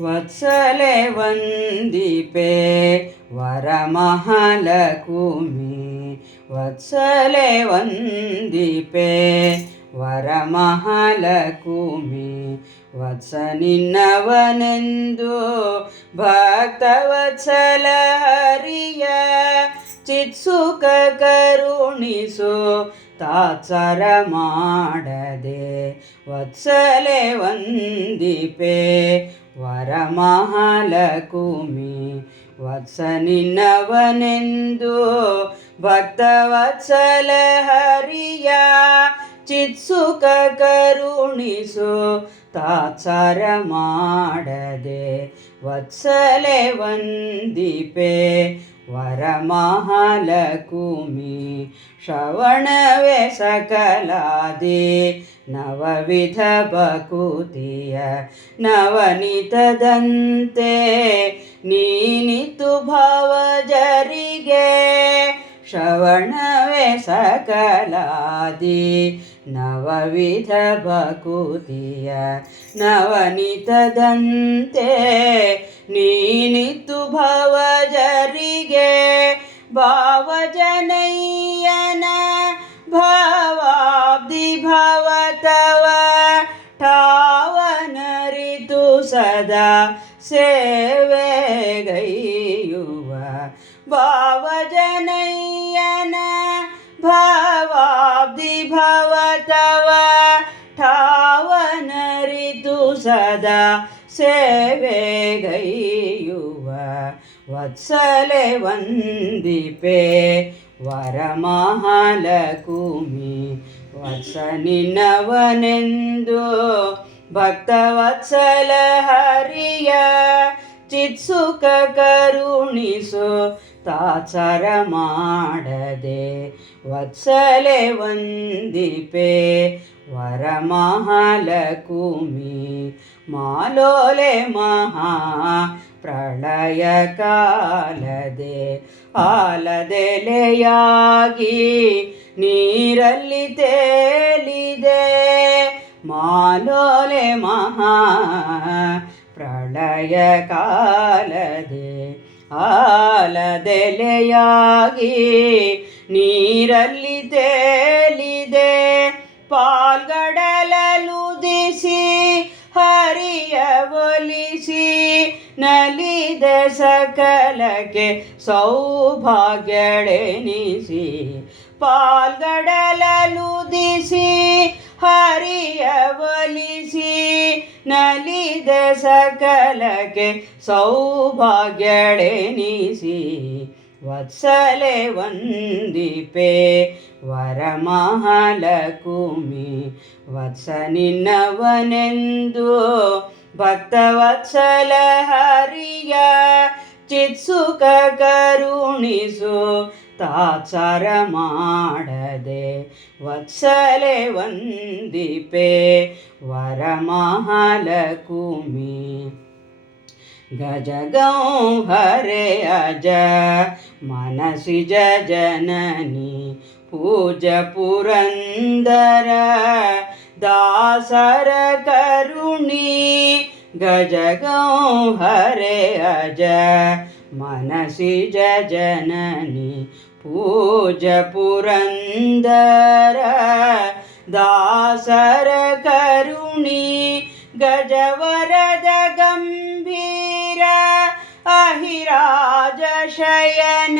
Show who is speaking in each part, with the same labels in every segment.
Speaker 1: ವತ್ಸಲೆ ವಂದಿಪೆ ವರಮಹಾಲಕುಮಿ ವತ್ಸಲೆ ವಂದಿಪೆ ವರಮಹಾಲಕುಮಿ ವತ್ಸ ನಿನ್ನವನೆಂದು ಭಕ್ತವತ್ಸಲ ಹರಿಯ ಚಿತ್ಸುಕ ಕರುಣಿಸು ತಾತ್ಸರ ಮಾಡದೆ. ವತ್ಸಲೆ ವಂದಿಪೆ ವರಮಹಾಲಕುಮಿ ವತ್ಸ ನಿನ್ನವನೆಂದು ಭಕ್ತವತ್ಸಲ ಹರಿಯ ಚಿತ್ಸುಕ ಕರುಣಿಸು ತಾತ್ಸರ ಮಾಡದೆ ವತ್ಸಲೆ ವಂದಿಪೆ. ವರಮಹಾಲಕುಮಿ ಶ್ರವಣವೇ ಸಕಲಾದಿ ನವವಿಧ ಬಕುತಿಯ ನವನಿತದಂತೆ ನೀನಿತು ಭವಜರಿಗೆ ಶ್ರವಣವೇ ಸಕಲಾದಿ ನವವಿಧ ಬಕುತಿಯ ನವನಿತದಂತೆ ನೀನಿತು ಭವಜರಿಗೆ ावनऋतु सदा से वे गैव भावजनैन भवादि भवान ऋतु सदा सेवेे गै वत्सले वन्दीपे वरमहल ವತ್ಸ ನಿನ್ನವನೆಂದು ಭಕ್ತವತ್ಸಲ ಹರಿಯ ಚಿತ್ಸುಖ ಕರುಣಿಸು ತಾತ್ಸರ ಮಾಡದೆ ವತ್ಸಲೆ ವಂದಿಪೆ ವರಮಹಾಲಕುಮಿ ಮಾಲೋಲೆ ಮಹಾ ಪ್ರಳಯ ಕಾಲದೆ ಆಲದೆಲೆಯಾಗಿ ನೀರಲ್ಲಿ ತೇಲಿದೆ ಮಾಲೋಲೆ ಮಹಾ ಪ್ರಳಯ ಕಾಲದೆ ಆಲದೆಲೆಯಾಗಿ ನೀರಲ್ಲಿ ತೇಲಿದೆ ಪಾಲ್ಗಡಲಲುದಿಸಿ ನಲಿದ ಸಕಲಕ್ಕೆ ಸೌಭಾಗ್ಯಳೆನಿಸಿ ಪಾಲ್ಗಡಲಲುದಿಸಿ ಹರಿಯ ಒಲಿಸಿ ನಲಿದ ಸಕಲಕ್ಕೆ ಸೌಭಾಗ್ಯಳೆನಿಸಿ ವತ್ಸಲೆ ವಂದಿಪೆ ವರಮಹಾಲಕುಮಿ ವತ್ಸ ನಿನ್ನವನೆಂದು ಭಕ್ತವತ್ಸಲ ಹರಿಯ ಚಿತ್ಸುಖ ಕರುಣಿಸು, ತಾತ್ಸರ ಮಾಡದೆ ವತ್ಸಲೆ ವಂದಿಪೆ ವರಮಹಾಲಕುಮಿ ಗಜಗೌಹರೆ ಅಜ ಮನಸಿಜ ಜನನಿ, ಪೂಜ ಪುರಂದರ ದಾಸರ ಕರುಣಿ. गजगो हरे अज मनसि जननि दासर करुणी गजवरद गम्भीर। अहिराज शयन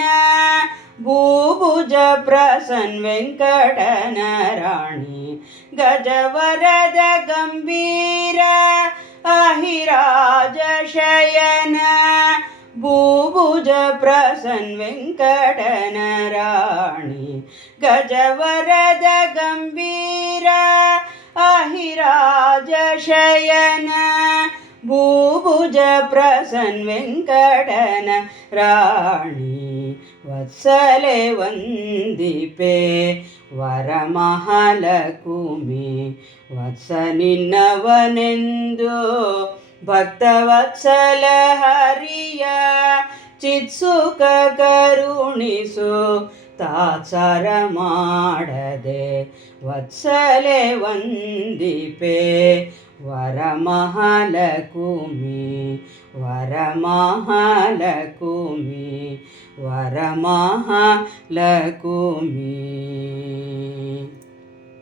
Speaker 1: भूज प्रसन् वेङ्कटनराणि गजवरद गम्भीर। शयन बुबुज प्रसन् विङ्कटन राणि गजवरद गम्भीरा अहिराज शयन बुबुज प्रसन् विङ्कटन राणि वत्सले वन्दीपे वरमहलकूमे वत्सनि नवनिन्दु ಭಕ್ತವತ್ಸಲ ಹರಿಯ ಚಿತ್ಸುಖ ಕರುಣಿಸು ತಾತ್ಸರ ಮಾಡದೆ ವತ್ಸಲೆ ವಂದಿಪೆ. ವರಮಹಾಲಕುಮಿ ವರಮಹಾಲಕುಮಿ ವರಮಹಾಲಕುಮಿ